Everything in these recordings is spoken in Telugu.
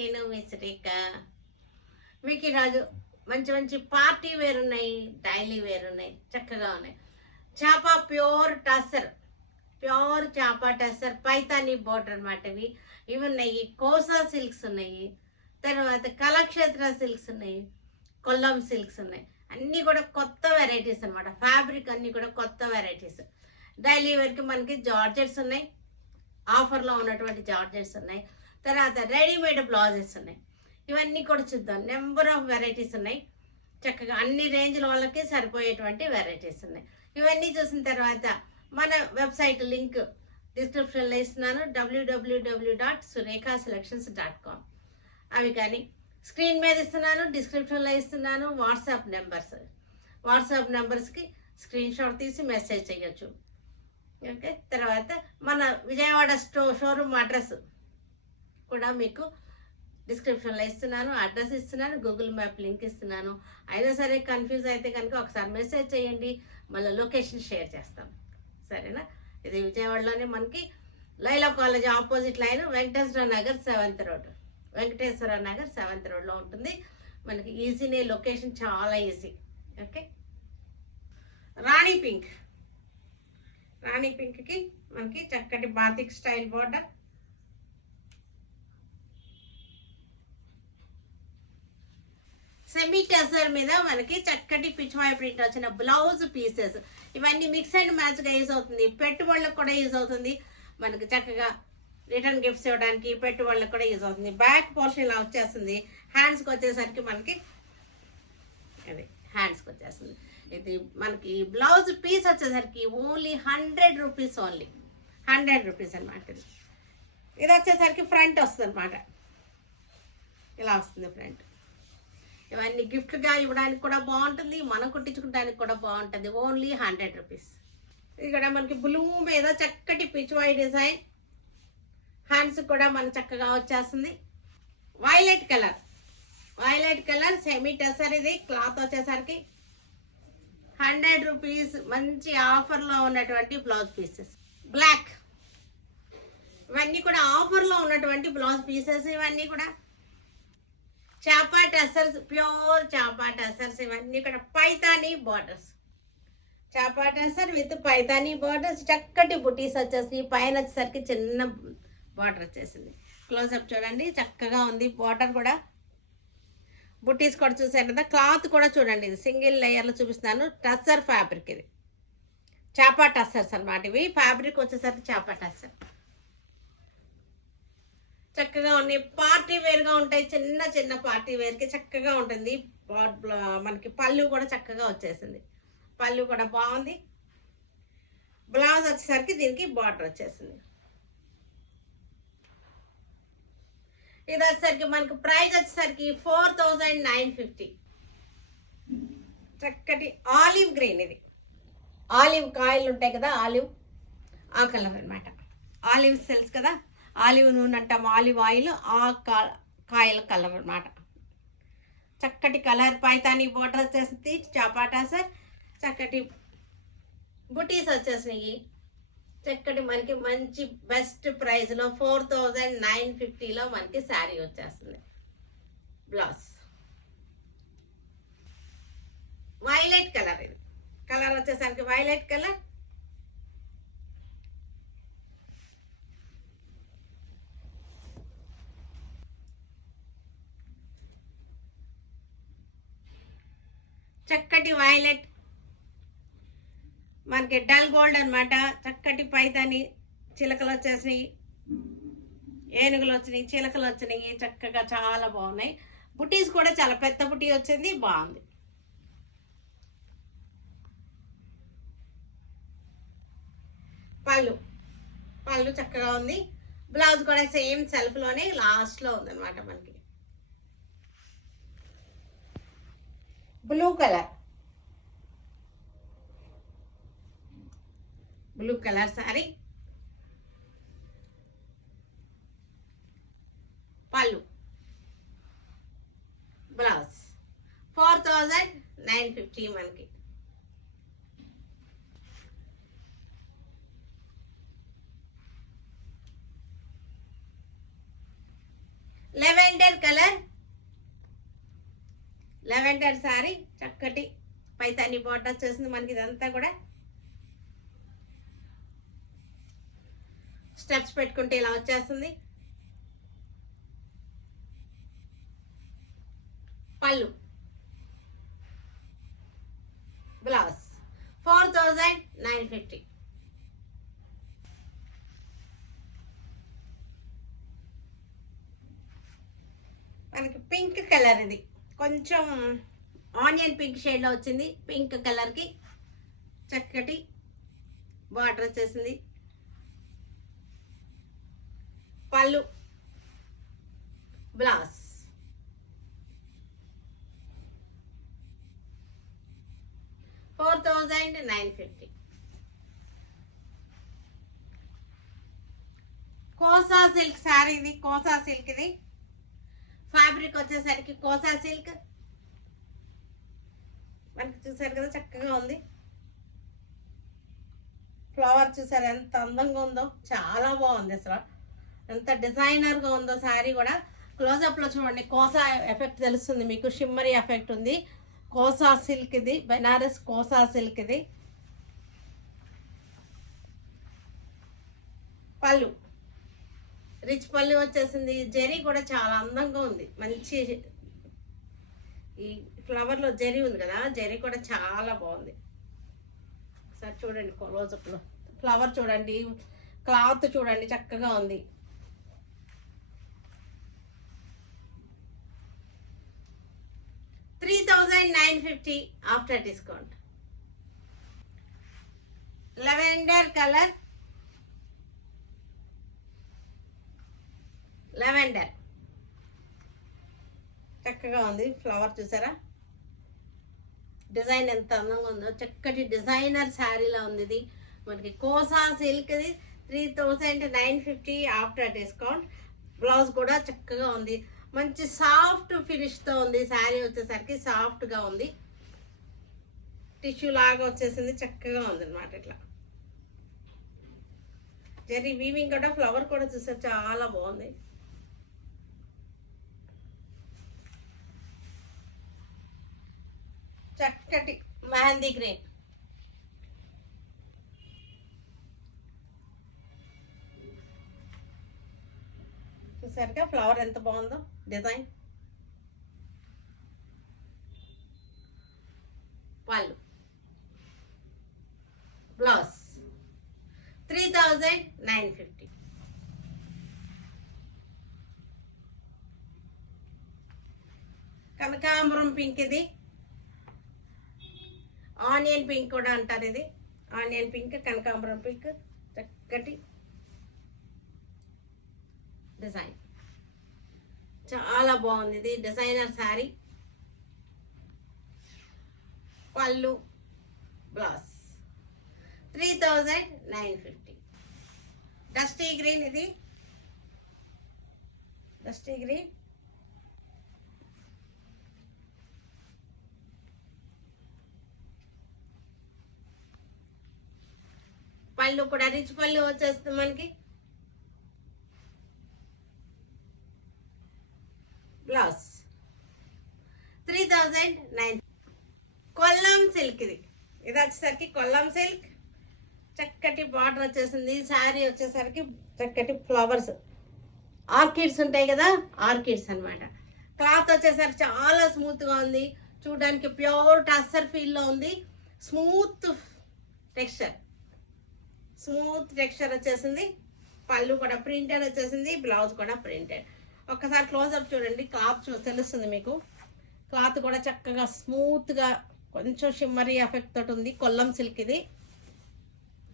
నేను మీ శ్రీక. మీకు ఈరోజు మంచి మంచి పార్టీ వేర్ ఉన్నాయి, డైలీ వేర్ ఉన్నాయి, చక్కగా ఉన్నాయి. చేప ప్యూర్ చేప టసర్ పైతానీ బోర్డర్ అనమాట. ఇవి ఉన్నాయి. కోసా సిల్క్స్ ఉన్నాయి, తర్వాత కళాక్షేత్ర సిల్క్స్ ఉన్నాయి, కొల్లం సిల్క్స్ ఉన్నాయి. అన్నీ కూడా కొత్త వెరైటీస్ అనమాట. ఫ్యాబ్రిక్ అన్నీ కూడా కొత్త వెరైటీస్. డైలీ వేర్కి మనకి జార్జెట్స్ ఉన్నాయి, ఆఫర్లో ఉన్నటువంటి జార్జెట్స్ ఉన్నాయి. తర్వాత రెడీమేడ్ బ్లౌజెస్ ఉన్నాయి. ఇవన్నీ కూడా చూద్దాం. నెంబర్ ఆఫ్ వెరైటీస్ ఉన్నాయి. చక్కగా అన్ని రేంజ్ల వాళ్ళకి సరిపోయేటువంటి వెరైటీస్ ఉన్నాయి. ఇవన్నీ చూసిన తర్వాత మన వెబ్సైట్ లింక్ డిస్క్రిప్షన్లో ఇస్తున్నాను, www.surekhaselections.com. అవి కానీ స్క్రీన్ మీద ఇస్తున్నాను, డిస్క్రిప్షన్లో ఇస్తున్నాను. వాట్సాప్ నెంబర్స్కి స్క్రీన్ షాట్ తీసి మెసేజ్ చేయొచ్చు. ఓకే. తర్వాత మన విజయవాడ షోరూమ్ అడ్రస్ కూడా మీకు డిస్క్రిప్షన్లో ఇస్తున్నాను, అడ్రస్ ఇస్తున్నాను, గూగుల్ మ్యాప్ లింక్ ఇస్తున్నాను. అయినా సరే కన్ఫ్యూజ్ అయితే కనుక ఒకసారి మెసేజ్ చేయండి, మళ్ళీ లొకేషన్ షేర్ చేస్తాం. సరేనా? ఇది విజయవాడలోనే మనకి Laila college opposite line Venkateswara Nagar 7th road, Venkateswara Nagar 7th రోడ్లో ఉంటుంది. మనకి ఈజీనే, లొకేషన్ చాలా ఈజీ. ఓకే. రాణి పింక్కి మనకి చక్కటి batik style border, semi tussar మీద మనకి చక్కటి పిచ్వాయ్ ప్రింట్ వచ్చిన బ్లౌజ్ పీసెస్. ఇవన్నీ మిక్స్ అండ్ మ్యాచ్గా యూజ్ అవుతుంది, పెట్టుబడులకు కూడా యూజ్ అవుతుంది. మనకి చక్కగా రిటర్న్ గిఫ్ట్స్ ఇవ్వడానికి పెట్టుబడులకు కూడా యూజ్ అవుతుంది. బ్యాక్ పోర్షన్ ఇలా వచ్చేస్తుంది. హ్యాండ్స్కి వచ్చేసరికి మనకి వచ్చేస్తుంది. ఇది మనకి బ్లౌజ్ పీస్ వచ్చేసరికి ఓన్లీ 100 రూపీస్, ఓన్లీ 100 రూపీస్ అనమాట. ఇది వచ్చేసరికి ఫ్రంట్ వస్తుంది అనమాట. ఇలా వస్తుంది ఫ్రంట్. ఇవన్నీ గిఫ్ట్గా ఇవ్వడానికి కూడా బాగుంటుంది, మనం కుట్టించుకోవడానికి కూడా బాగుంటుంది. Only 100 rupees. ఇక్కడ మనకి బ్లూ మీద చక్కటి పిచ్వాయ్ డిజైన్, హ్యాండ్స్ కూడా మనకు చక్కగా వచ్చేస్తుంది. Violet colour semi tussar. ఇది క్లాత్ వచ్చేసరికి 100 రూపీస్. మంచి ఆఫర్లో ఉన్నటువంటి బ్లౌజ్ పీసెస్. బ్లాక్, ఇవన్నీ కూడా ఆఫర్లో ఉన్నటువంటి బ్లౌజ్ పీసెస్. ఇవన్నీ కూడా చాపా టసర్స్, ప్యూర్ చాపా టసర్స్. ఇవన్నీ కూడా పైతానీ బార్డర్స్, చాపా టసర్ విత్ పైతానీ బార్డర్స్. చక్కటి బుటీస్ వచ్చేసి పైన వచ్చేసరికి చిన్న బార్డర్ వచ్చేసింది. క్లోజప్ చూడండి, చక్కగా ఉంది. బార్డర్ కూడా, బుటీస్ కూడా చూసారు కదా. క్లాత్ కూడా చూడండి, ఇది సింగిల్ లేయర్లో చూపిస్తున్నాను. టసర్ ఫ్యాబ్రిక్, ఇది చాపా టసర్స్ అనమాట. ఇవి ఫ్యాబ్రిక్ వచ్చేసరికి చాపా టసర్. చక్కగా ఉన్నాయి, పార్టీ వేర్గా ఉంటాయి. చిన్న చిన్న పార్టీ వేర్కి చక్కగా ఉంటుంది. మనకి పళ్ళు కూడా చక్కగా వచ్చేసింది. పళ్ళు కూడా బాగుంది. బ్లౌజ్ వచ్చేసరికి దీనికి బార్డర్ వచ్చేసింది. ఇది వచ్చేసరికి మనకి ప్రైస్ వచ్చేసరికి 4950. చక్కటి ఆలివ్ గ్రీన్. ఇది ఆలివ్ కాయలు ఉంటాయి కదా, ఆలివ్ ఆ కలర్ అనమాట. ఆలివ్ సెల్స్ కదా, ఆలివ్ నూనె అంటాం, ఆలివ్ ఆయిల్, ఆ కాయల కలర్ అనమాట. చక్కటి కలర్. పైతానీ బోర్డర్ వచ్చేసింది, చాపా టసర్. చక్కటి బుటీస్ వచ్చేసినాయి. చక్కటి మనకి మంచి బెస్ట్ ప్రైస్లో 4950లో మనకి శారీ వచ్చేస్తుంది. Blouse violet colour. ఇది కలర్ వచ్చేసరికి వైలెట్ కలర్. చక్కటి వైలెట్, మనకి డల్ గోల్డ్ అనమాట. చక్కటి పైతాని చిలకలు వచ్చేసినాయి, ఏనుగులు వచ్చినాయి, చిలకలు వచ్చినాయి. చక్కగా చాలా బాగున్నాయి. బుటీస్ కూడా చాలా పెద్ద బుటీ వచ్చింది, బాగుంది. పళ్ళు చక్కగా ఉంది. బ్లౌజ్ కూడా సేమ్ సెల్ఫ్లోనే లాస్ట్లో ఉందన్నమాట. మనకి బ్లూ కలర్ సారీ. పళ్ళు, బ్లౌజ్ 4950 మనకి. లెవెండర్ కలర్, లెవెండర్ సారీ, చక్కటి పైతాని బార్డర్ వచ్చేసింది మనకి. ఇదంతా కూడా స్టెప్స్ పెట్టుకుంటే ఇలా వచ్చేస్తుంది. పళ్ళు, బ్లౌజ్ 4950. మనకి పింక్ కలర్, ఇది కొంచెం ఆనియన్ పింక్ షేడ్లో వచ్చింది. పింక్ కలర్కి చక్కటి బార్డర్ వచ్చేసింది. పళ్ళు, బ్లౌజ్ 4950. కోసా సిల్క్ శారీ, ఇది కోసా సిల్క్. ఇది ఫ్యాబ్రిక్ వచ్చేసరికి కోసా సిల్క్ మనకి చూసారు కదా, చక్కగా ఉంది. ఫ్లవర్ చూసారు ఎంత అందంగా ఉందో, చాలా బాగుంది. అసలు ఎంత డిజైనర్గా ఉందో శారీ కూడా. క్లోజప్లో చూడండి, కోసా ఎఫెక్ట్ తెలుస్తుంది మీకు, షిమ్మరీ ఎఫెక్ట్ ఉంది. కోసా సిల్క్, ఇది బెనారస్ కోసా సిల్క్. ఇది పళ్ళు, రిచ్ పళ్ళు వచ్చేసింది. జరీ కూడా చాలా అందంగా ఉంది. మంచి ఈ ఫ్లవర్లో జరీ ఉంది కదా, జరీ కూడా చాలా బాగుంది. ఒకసారి చూడండి క్లోజప్లో ఫ్లవర్ చూడండి, క్లాత్ చూడండి, చక్కగా ఉంది. $3950 after discount. Lavender colour, lavender చక్కగా ఉంది. ఫ్లవర్ చూసారా, డిజైన్ ఎంత అందంగా ఉందో, చక్కటి డిజైనర్ శారీలా ఉంది. ఇది మనకి కోసా సిల్క్, ఇది 3950 ఆఫ్టర్ డిస్కౌంట్. బ్లౌజ్ కూడా చక్కగా ఉంది, మంచి సాఫ్ట్ ఫినిష్తో ఉంది. శారీ వచ్చేసరికి సాఫ్ట్గా ఉంది, టిష్యూ లాగా వచ్చేసింది, చక్కగా ఉంది అనమాట. ఇట్లా జరీ వీవింగ్ కూడా, ఫ్లవర్ కూడా చూసారు చాలా బాగుంది. చక్కటి మెహందీ గ్రీన్, చూసారుగా ఫ్లవర్ ఎంత బాగుందో డిజైన్. పళ్ళు, బ్లౌజ్ 3950. కనకాంబరం పింక్, ఇది ఆనియన్ పింక్ కూడా అంటారు. ఇది ఆనియన్ పింక్, కనకాంబరం పింక్, చక్కటి డిజైన్, చాలా బాగుంది. ఇది డిజైనర్ శారీ. పళ్ళు, బ్లౌజ్ 3950. డస్టీ గ్రీన్, ఇది డస్టీ గ్రీన్, పళ్ళు కూడా రిచ్ పళ్ళు వచ్చేస్తుంది మనకి. బ్లౌజ్ 3009. కొల్లం సిల్క్, ఇది ఇది వచ్చేసరికి కొల్లం సిల్క్, చక్కటి బార్డర్ వచ్చేసింది. శారీ వచ్చేసరికి చక్కటి ఫ్లవర్స్, ఆర్కిడ్స్ ఉంటాయి కదా, ఆర్కిడ్స్ అనమాట. క్లాత్ వచ్చేసరికి చాలా స్మూత్గా ఉంది, చూడడానికి ప్యూర్ టస్సర్ ఫీల్లో ఉంది. స్మూత్ టెక్స్చర్, స్మూత్ టెక్స్చర్ వచ్చేసింది. పళ్ళు కూడా ప్రింటెడ్ వచ్చేసింది, బ్లౌజ్ కూడా ప్రింటెడ్. ఒక్కసారి క్లోజ్అప్ చూడండి, క్లాత్ తెలుస్తుంది మీకు. క్లాత్ కూడా చక్కగా స్మూత్గా, కొంచెం షిమ్మరీ ఎఫెక్ట్ తోటి ఉంది. కొల్లం సిల్క్, ఇది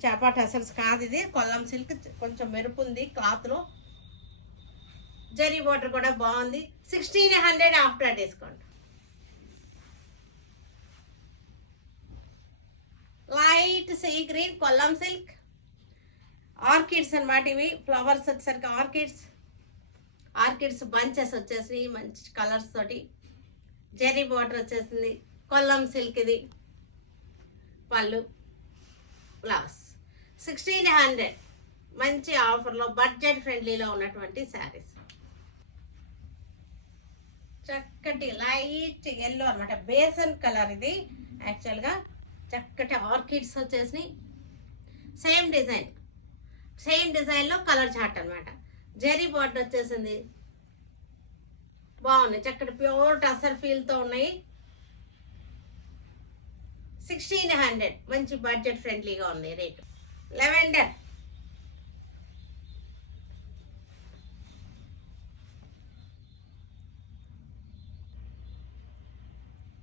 చేపా టసల్స్ కాదు, ఇది కొల్లం సిల్క్. కొంచెం మెరుపు ఉంది క్లాత్లో. జరీ బార్డర్ కూడా బాగుంది. 1600 after discount. Light sea green, Kollam silk, orchids అనమాట. ఇవి ఫ్లవర్స్ వచ్చేసరికి ఆర్కిడ్స్, ఆర్కిడ్స్ బంచెస్ వచ్చేసి మంచి కలర్స్ తోటి. జెరీ బార్డర్ వచ్చేసింది. కొల్లం సిల్క్, ఇది పళ్ళు, బ్లౌజ్ 1600. మంచి ఆఫర్లో, బడ్జెట్ ఫ్రెండ్లీలో ఉన్నటువంటి శారీస్. చక్కటి లైట్ ఎల్లో అనమాట, బేసన్ కలర్ ఇది యాక్చువల్గా. చక్కటి ఆర్కిడ్స్ వచ్చేసి సేమ్ డిజైన్లో కలర్ చార్ట్ అనమాట. జెరీ బార్డర్ వచ్చేసింది, బాగున్నాయి. చక్కటి ప్యూర్ టసర్ ఫీల్తో ఉన్నాయి. 1600, మంచి బడ్జెట్ ఫ్రెండ్లీగా ఉంది రేటు.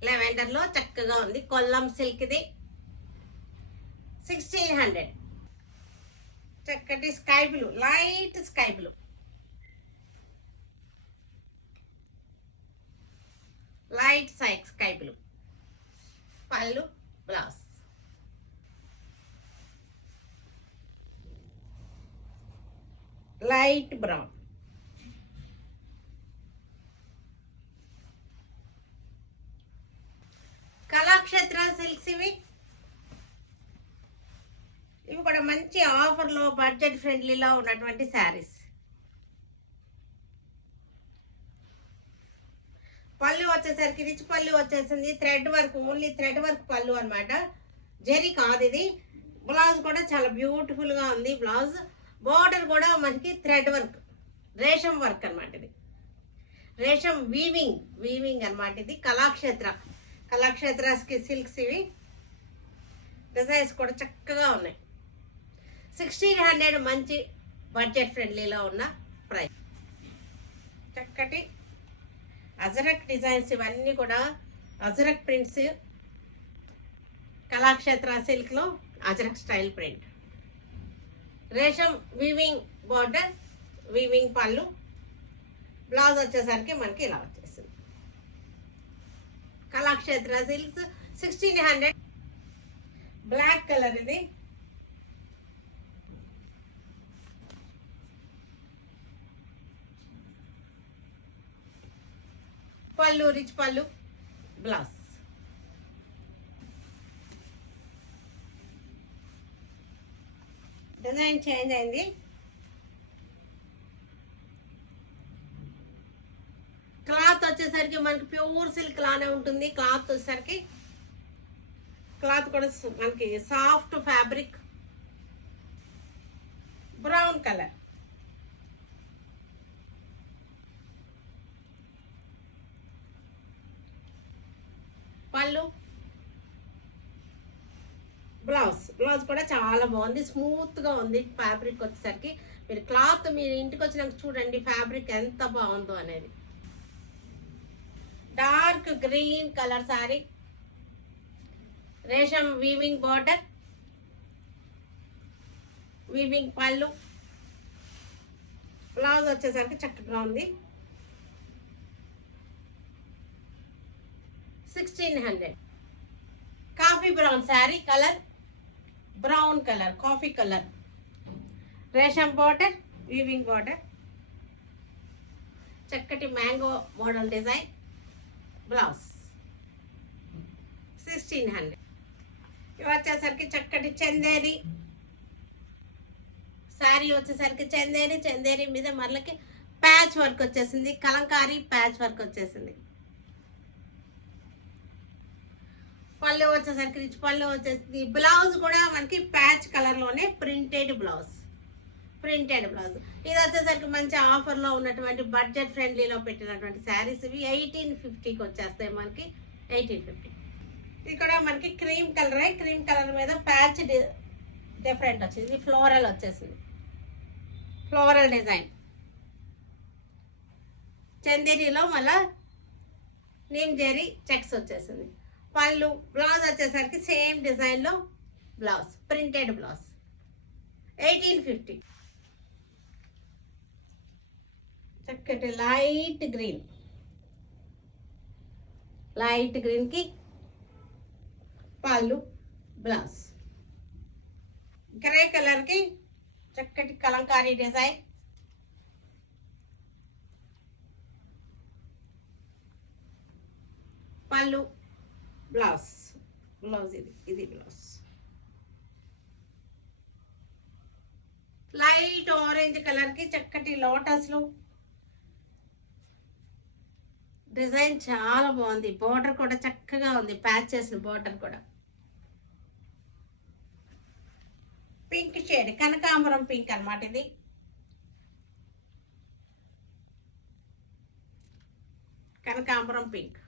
లెవెండర్లో చక్కగా ఉంది, కొల్లం సిల్క్ ఇది. 1600. చక్కటి sky blue, light sky blue, sky blue. పళ్ళు, blouse. Light brown. Kalakshetra silks ఇవి కూడా మంచి ఆఫర్లో బడ్జెట్ ఫ్రెండ్లీలో ఉన్నటువంటి శారీస్. పళ్ళు వచ్చేసరికి రిచ్ పళ్ళు వచ్చేసింది, thread work, only thread work పళ్ళు అనమాట, జరీ కాదు ఇది. బ్లౌజ్ కూడా చాలా బ్యూటిఫుల్గా ఉంది. బ్లౌజ్ బోర్డర్ కూడా మనకి థ్రెడ్ వర్క్, రేషం వర్క్ అనమాట. ఇది రేషం వీవింగ్ అనమాట. ఇది కళాక్షేత్రకి సిల్క్స్ ఇవి. డిజైన్స్ కూడా చక్కగా ఉన్నాయి. 1600, మంచి బడ్జెట్ ఫ్రెండ్లీలో ఉన్న ప్రైస్. చక్కటి అజరక్ డిజైన్స్, ఇవన్నీ కూడా అజరక్ ప్రింట్స్. కళాక్షేత్ర సిల్క్లో అజరక్ స్టైల్ ప్రింట్, రేషం వీవింగ్ బార్డర్, వీవింగ్ పళ్ళు. బ్లౌజ్ వచ్చేసరికి మనకి ఇలా వచ్చేసింది. కళాక్షేత్ర సిల్క్స్ 1600. బ్లాక్ కలర్ ఇది. పళ్ళు, రిచ్ పళ్ళు, బ్లౌజ్. డిజైన్ చేంజ్ అయింది. క్లాత్ వచ్చేసరికి మనకి ప్యూర్ సిల్క్ లానే ఉంటుంది. క్లాత్ వచ్చేసరికి క్లాత్ కూడా మనకి సాఫ్ట్ ఫ్యాబ్రిక్, బ్రౌన్ కలర్. పళ్ళు, బ్లౌజ్ కూడా చాలా బాగుంది, స్మూత్గా ఉంది. ఫ్యాబ్రిక్ వచ్చేసరికి మీరు క్లాత్ మీరు ఇంటికి వచ్చినాక చూడండి ఫ్యాబ్రిక్ ఎంత బాగుందో అనేది. డార్క్ గ్రీన్ కలర్ సారీ, రేషం వీవింగ్ బార్డర్, వీవింగ్ పళ్ళు. బ్లౌజ్ వచ్చేసరికి చక్కగా ఉంది. 1600. Coffee brown sari colour, brown colour, coffee colour, రేషం బార్డర్, వీవింగ్ బార్డర్, చక్కటి మ్యాంగో మోడల్ డిజైన్. బ్లౌజ్ 1600. ఇవి వచ్చేసరికి చక్కటి చందేరి శారీ వచ్చేసరికి చందేరి మీద మళ్ళీ ప్యాచ్ వర్క్ వచ్చేసింది, కలంకారీ ప్యాచ్ వర్క్ వచ్చేసింది. పళ్ళు వచ్చేసరికి రిచ్ పళ్ళు వచ్చేసింది. బ్లౌజ్ కూడా మనకి ప్యాచ్ కలర్లోనే ప్రింటెడ్ బ్లౌజ్. ఇది వచ్చేసరికి మంచి ఆఫర్లో ఉన్నటువంటి బడ్జెట్ ఫ్రెండ్లీలో పెట్టినటువంటి శారీస్ ఇవి. 1850కి వచ్చేస్తాయి మనకి. 1850. ఇక్కడ మనకి క్రీమ్ కలర్ మీద ప్యాచ్ డిఫరెంట్ వచ్చింది. ఇది ఫ్లోరల్ వచ్చేసింది, ఫ్లోరల్ డిజైన్. చందేరిలో మళ్ళా నీమ్ జెరీ చెక్స్ వచ్చేసింది. పళ్ళు, బ్లౌజ్ వచ్చేసరికి సేమ్ డిజైన్లో బ్లౌజ్, ప్రింటెడ్ బ్లౌజ్. 1850. చక్కటి లైట్ గ్రీన్కి పళ్ళు, బ్లౌజ్. గ్రే కలర్కి చక్కటి కలంకారీ డిజైన్. పళ్ళు, బ్లౌజ్ ఇది బ్లౌజ్. లైట్ ఆరెంజ్ కలర్కి చక్కటి లోటస్లు డిజైన్ చాలా బాగుంది. బోర్డర్ కూడా చక్కగా ఉంది, ప్యాచ్ చేసిన బోర్డర్ కూడా. పింక్ షేడ్, కనకాంబరం పింక్ అన్నమాట ఇది. కనకాంబరం పింక్.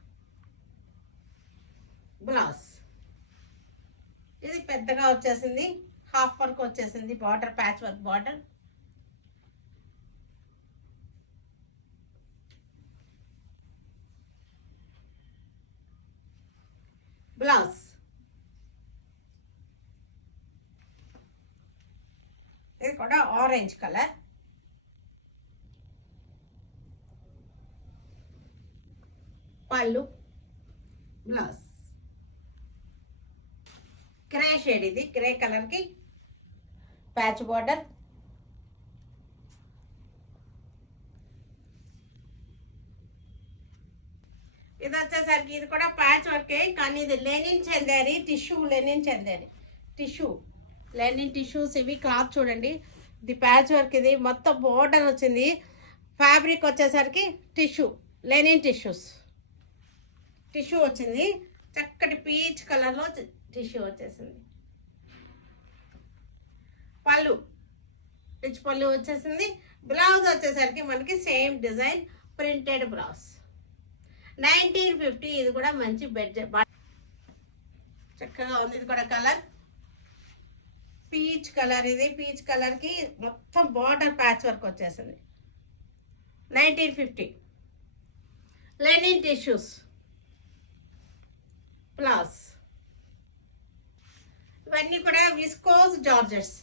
బ్లౌజ్ ఇది పెద్దగా వచ్చేసింది, హాఫ్ వర్క్ వచ్చేసింది, border patch work border. Blouse ఇది కూడా ఆరెంజ్ కలర్. పళ్ళు, బ్లౌజ్ గ్రే షేడ్, ఇది గ్రే కలర్ కి ప్యాచ్ బార్డర్. ఇది వచ్చేసరికి ఇది కూడా ప్యాచ్ వర్కే, కానీ ఇది linen Chanderi tissue, linen Chanderi tissue, linen tissues ఇవి. క్లాత్ చూడండి, ఇది ప్యాచ్ వర్క్, ఇది మొత్తం బోర్డర్ వచ్చింది. ఫ్యాబ్రిక్ వచ్చేసరికి టిష్యూ, లెనిన్ టిష్యూస్, టిష్యూ వచ్చింది. చక్కటి పీచ్ కలర్లో టిష్యూ వచ్చేసింది. పళ్ళు, రిచ్ పళ్ళు వచ్చేసింది. బ్లౌజ్ వచ్చేసరికి మనకి సేమ్ డిజైన్, ప్రింటెడ్ బ్లౌజ్. 1950. ఇది కూడా మంచి బడ్జెట్, చక్కగా ఉంది. ఇది కూడా కలర్ పీచ్ కలర్, ఇది పీచ్ కలర్కి మొత్తం బార్డర్ ప్యాచ్ వర్క్ వచ్చేసింది. 1950. లెనిన్ టిష్యూస్, ప్లస్ ఇవన్నీ కూడా విస్కోస్ జార్జెట్స్,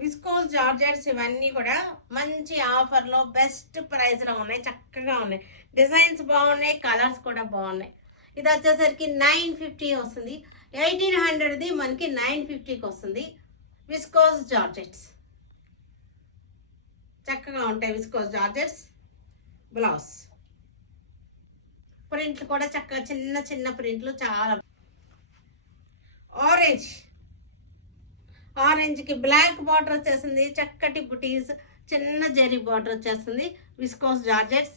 విస్కోస్ జార్జెట్స్. ఇవన్నీ కూడా మంచి ఆఫర్లో బెస్ట్ ప్రైస్లో ఉన్నాయి, చక్కగా ఉన్నాయి. డిజైన్స్ బాగున్నాయి, కలర్స్ కూడా బాగున్నాయి. ఇది వచ్చేసరికి 950 వస్తుంది. 1800ది మనకి 950కి వస్తుంది. విస్కోస్ జార్జెట్స్ చక్కగా ఉంటాయి, విస్కోస్ జార్జెట్స్. బ్లౌజ్ ప్రింట్లు కూడా చక్కగా చిన్న చిన్న ప్రింట్లు, చాలా. ఆరెంజ్, ఆరెంజ్కి బ్లాక్ బార్డర్ వచ్చేసింది, చక్కటి బుటీస్, చిన్న జరీ బార్డర్ వచ్చేస్తుంది. Viscose georgettes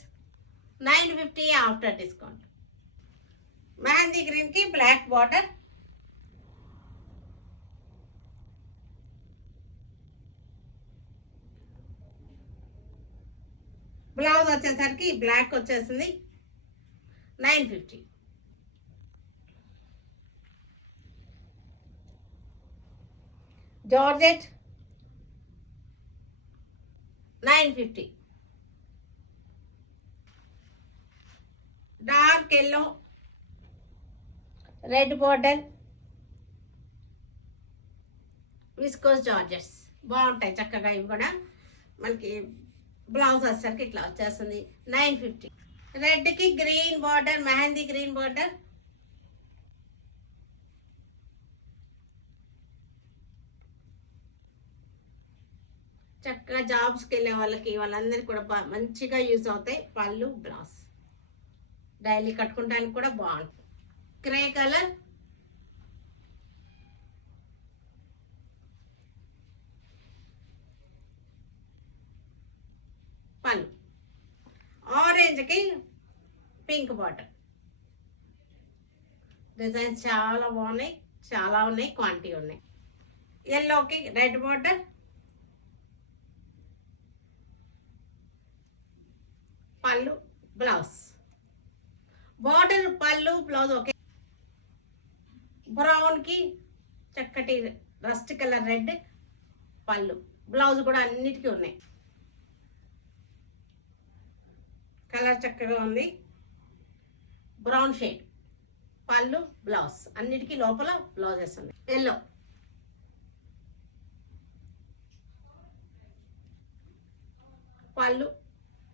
950 after discount. Mehndi గ్రీన్కి బ్లాక్ బార్డర్. బ్లౌజ్ వచ్చేసరికి బ్లాక్ వచ్చేసింది, 950. Georgette 950. Dark yellow, red border, viscose georgettes బాగుంటాయి చక్కగా. ఇవి కూడా మనకి బ్లౌజ్ వచ్చేసరికి ఇట్లా వచ్చేస్తుంది, 950. రెడ్కి green border, mehndi green border. చక్కగా జాబ్స్కి వెళ్ళే వాళ్ళకి, వాళ్ళందరికీ కూడా మంచిగా యూజ్ అవుతాయి. పళ్ళు, బ్లౌజ్ డైలీ కట్టుకోవడానికి కూడా బాగుంటుంది. గ్రే కలర్, పళ్ళు. ఆరెంజ్కి పింక్ బార్డర్. డిజైన్స్ చాలా బాగున్నాయి, చాలా ఉన్నాయి, క్వాంటిటీ ఉన్నాయి. ఎల్లోకి రెడ్ బార్డర్, పళ్ళు, బ్లౌజ్. బార్డర్, పళ్ళు, బ్లౌజ్ ఓకే. బ్రౌన్కి చక్కటి రస్ట్ కలర్ రెడ్, పళ్ళు, బ్లౌజ్ కూడా అన్నిటికీ ఉన్నాయి. కలర్ చక్కగా ఉంది, బ్రౌన్ షేడ్. పళ్ళు, బ్లౌజ్ అన్నిటికీ లోపల బ్లౌజెస్ ఉన్నాయి. ఎల్లో, పళ్ళు,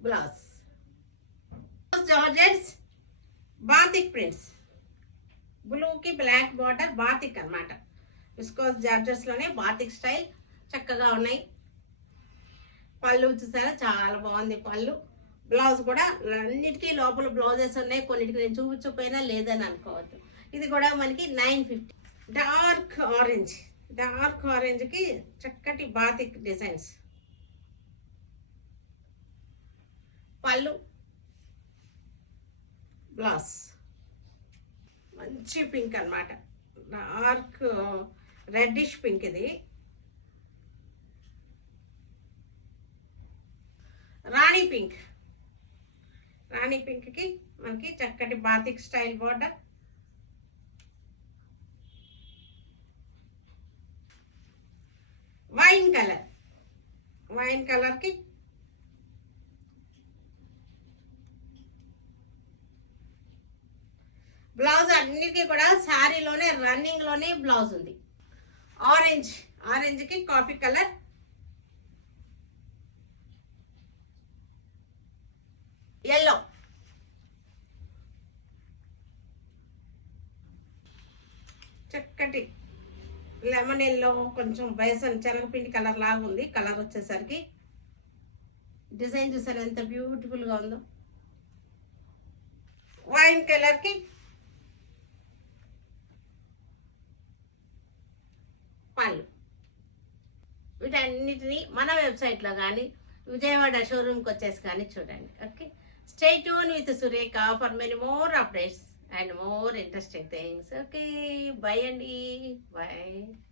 బ్లౌజ్. జార్జెట్స్ బాతిక్ ప్రింట్స్, బ్లూకి బ్లాక్ బార్డర్, బాతిక్ అన్నమాట. విస్కోస్ జార్జెట్స్లోనే బాతిక్ స్టైల్ చక్కగా ఉన్నాయి. పళ్ళు చూసారా, చాలా బాగుంది పళ్ళు. బ్లౌజ్ కూడా అన్నిటికీ లోపల బ్లౌజెస్ ఉన్నాయి, కొన్నిటికి నేను చూపించకపోయినా లేదని అనుకోవద్దు. ఇది కూడా మనకి 950. డార్క్ ఆరెంజ్, డార్క్ ఆరెంజ్కి చక్కటి బాతిక్ డిజైన్స్. పళ్ళు, బ్లౌజ్ మంచి పింక్ అన్నమాట, డార్క్ రెడ్డిష్ పింక్ ఇది. రాణి పింక్, రాణి పింక్కి మనకి చక్కటి batik style border. Wine colour, wine కలర్కి బ్లౌజ్ అన్నిటికీ కూడా శారీలోనే రన్నింగ్లోనే బ్లౌజ్ ఉంది. ఆరెంజ్, ఆరెంజ్కి కాఫీ కలర్, ఎల్లో, చక్కటి లెమన్ ఎల్లో, కొంచెం బేసన్ శనగపిండి కలర్ లాగా ఉంది. కలర్ వచ్చేసరికి డిజైన్ చూసారు ఎంత బ్యూటిఫుల్గా ఉందో. వైన్ కలర్కి పళ్ళు. వీటన్నిటిని మన వెబ్సైట్లో కానీ విజయవాడ షోరూమ్కి వచ్చేసి కానీ చూడండి. Okay, stay tune with Surekha for many more updates and more interesting things. Okay, bye అండి, bye.